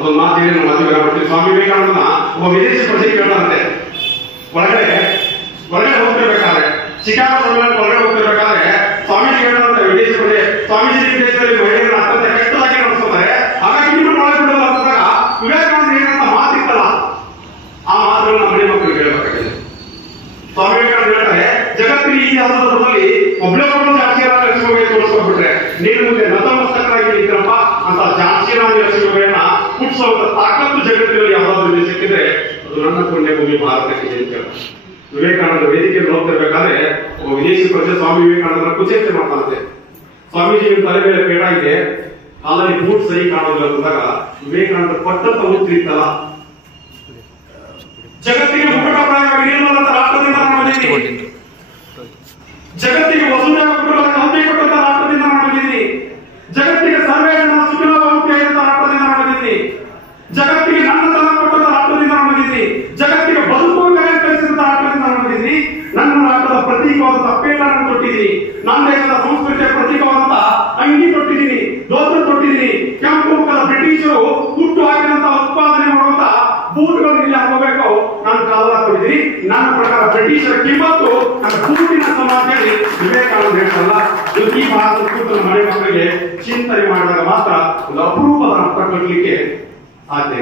ಅದೊಂದು ಮಾತಿಗೆ ನಮ್ಮ ಮಾತಿಗೆ ಬರ್ತೀವಿ. ಸ್ವಾಮಿ ವಿವೇಕಾನಂದನ ಒಬ್ಬ ವಿದೇಶಿ ಪ್ರಜೆ ಕೇಳ್ತಾರಂತೆ, ಒಳಗಡೆ ಹೋಗ್ತಿರ್ಬೇಕಾದ್ರೆ, ಶಿಕಾಗೋ ಸಮ್ಮೇಳನ ಒಳಗಡೆ ಹೋಗ್ತಿರ್ಬೇಕಾದ್ರೆ ಸ್ವಾಮೀಜಿ ಹೇಳ್ತಾರಂತೆ ವಿದೇಶಿ ಪ್ರಜೆ, ಸ್ವಾಮೀಜಿ ವಿದೇಶದಲ್ಲಿ ಮಹಿಳೆಯರನ್ನ ಅತ್ಯಂತ ಕೆಟ್ಟದಾಗಿ ನಡೆಸ್ತಾರೆ, ಹಾಗಾಗಿ ನಿಮ್ಮನ್ನು ಒಳಗೆ ಬಿಡೋದು ಅಂದಾಗ ವಿವೇಕಾನಂದ ಏನಂತ ಮಾತಿತ್ತಲ್ಲ, ಆ ಮಾತುಗಳನ್ನ ಮನೆ ಮಕ್ಕಳಿಗೆ ಹೇಳ್ಬೇಕಾಗಿದೆ. ಸ್ವಾಮಿ ವಿವೇಕಾನಂದ ಹೇಳ್ತಾರೆ, ಜಗತ್ತಿನ ಇತಿಹಾಸದಲ್ಲಿ ಒಬ್ಬೊಬ್ಬರು ಝಾನ್ಸಿರಾಣಿ ಲಕ್ಷ್ಮೀಬಾಯಿ ತೋರಿಸ್ಕೊಂಡ್ಬಿಟ್ರೆ ನೀನು ಮುಂದೆ ನತಮಸ್ತಕರಾಗಿ ನಿಂತಿರಪ್ಪ ಅಂತ ಝಾನ್ಸಿರಾಣಿ ಲಕ್ಷ್ಮೀಬಾಯಿಯನ್ನ ಹುಟ್ಟಿಸುವಂತ ತಾಕತ್ತು ಜಗತ್ತಿನಲ್ಲಿ ಯಾವ್ದಾದ್ರು ಸಿಕ್ಕಿದ್ರೆ ಅದು ನನ್ನ ಪುಣ್ಯ ಭೂಮಿ ಭಾರತಕ್ಕೆ ಅಂತ ಹೇಳ್ತಾರೆ. ವಿವೇಕಾನಂದ ವೇದಿಕೆಯಲ್ಲಿ ಹೋಗ್ತಿರ್ಬೇಕಾದ್ರೆ ಒಬ್ಬ ವಿದೇಶಿ ಪ್ರಜೆ ಸ್ವಾಮಿ ವಿವೇಕಾನಂದರ ಕುಚೇಷ್ಟೆ ಮಾಡ್ತಾನಂತೆ. ಸ್ವಾಮೀಜಿ ತಲೆ ಮೇಲೆ ಪೇಡ ಇದೆ, ಕಾಲಲ್ಲಿ ಬೂಟ್ ಸರಿ ಕಾಣೋದಿಲ್ಲ ಅಂದಾಗ ವಿವೇಕಾನಂದ ಕೊಟ್ಟಂತ ಉತ್ತರ ಇತ್ತಲ್ಲ, ಜಗತ್ತಿಗೆ ಮುಖಟಪ್ರಾಯವಾಗಿ ನಿರ್ಮಲಂತ ರಾಷ್ಟ್ರದಿಂದ ನಾನು ಬಂದಿದ್ದೀನಿ, ಜಗತ್ತಿಗೆ ವಸುದೇವ ಕುಟುಂಬದ ಕಲ್ಪನೆ ಕೊಟ್ಟಂತ ರಾಷ್ಟ್ರದಿಂದ ನಾನು ಬಂದಿದ್ದೀನಿ, ಜಗತ್ತಿಗೆ ಸರ್ವೇ ಜನ ಸುಖಿಲವಾಗುವಂತ ರಾಷ್ಟ್ರದಿಂದ ನಾನು ಬಂದಿದ್ದೀನಿ, ಜಗತ್ತಿಗೆ ನನ್ನ ತನ ಕೊಟ್ಟಂತ ರಾಷ್ಟ್ರದಿಂದ ನಾನು ಬಂದಿದ್ದೀನಿ, ಜಗತ್ತಿಗೆ ಬದುಕುವ ಕಲೆ ಕಲಿಸಿದಂತ ರಾಷ್ಟ್ರದಿಂದ ನಾನು ಬಂದಿದ್ದೀನಿ, ನನ್ನ ರಾಷ್ಟ್ರದ ಪ್ರತೀಕವಾದಂತ ಪೇಟನ್ನು ತೊಟ್ಟಿದ್ದೀನಿ, ನನ್ನ ದೇಶದ ಸಂಸ್ಕೃತಿಯ ಪ್ರತೀಕವಾದಂತ ಅಂಗಿ ತೊಟ್ಟಿದ್ದೀನಿ, ದೋತ್ರ ತೊಟ್ಟಿದ್ದೀನಿ, ಕೆಂಪು ಮುಖದ ಬ್ರಿಟಿಷರು ಹುಟ್ಟು ಹಾಕಿದಂತ ಉತ್ಪಾದನೆ ಮಾಡುವಂತ ಬೂಟ್ಗಳನ್ನು ಇಲ್ಲಿ ಹಾಕೋಬೇಕು ನಾನು ಕಾಲ ಕೊಟ್ಟಿದ್ದೀನಿ. ನನ್ನ ಪ್ರಕಾರ ಬ್ರಿಟಿಷರ ಕಿಮ್ಮತ್ತು ನನ್ನ ಬೂಟಿನ ಸಮಾಜದಲ್ಲಿ ವಿವೇಕಾನಂದ ಹೇಳ್ತಲ್ಲ, ಈ ಭಾರತದ ಕೂತನ ಮನೆ ಮಕ್ಕಳಿಗೆ ಚಿಂತನೆ ಮಾಡಿದಾಗ ಮಾತ್ರ ಒಂದು ಅಪರೂಪದ ಅರ್ಥ ಕಟ್ಟಲಿಕ್ಕೆ ಸಾಧ್ಯ.